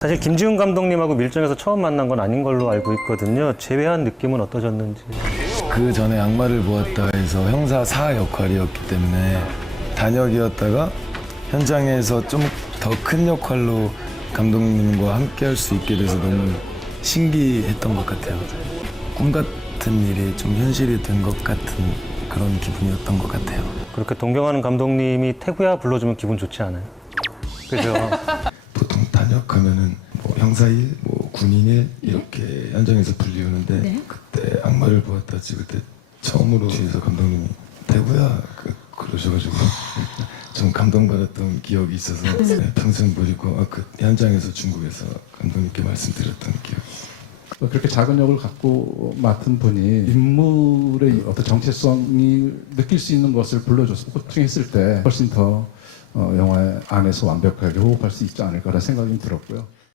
사실 김지훈 감독님하고 밀정에서 처음 만난 건 아닌 걸로 알고 있거든요. 제외한 느낌은 어떠셨는지. 그 전에 악마를 보았다 해서 형사 사 역할이었기 때문에 단역이었다가 현장에서 좀 더 큰 역할로 감독님과 함께 할 수 있게 돼서 너무 신기했던 것 같아요. 꿈 같은 일이 좀 현실이 된 것 같은 그런 기분이었던 것 같아요. 그렇게 동경하는 감독님이 태구야 불러주면 기분 좋지 않아요? 그죠? 보통 단역 하면은 뭐 형사일, 뭐 군인일 이렇게 현장에서 불리우는데 네. 그때 악마를 보았다 찍을 때 처음으로 뒤에서 감독님이 대구야 그, 그러셔가지고 좀 감동받았던 기억이 있어서 네, 평생 버리고 아, 그 현장에서 중국에서 감독님께 말씀드렸던 기억. 그렇게 작은 역을 갖고 맡은 분이 인물의 어떤 정체성이 느낄 수 있는 것을 불러줘서 호칭했을 때 훨씬 더 어, 영화 안에서 완벽하게 호흡할 수 있지 않을까라는 생각이 들었고요.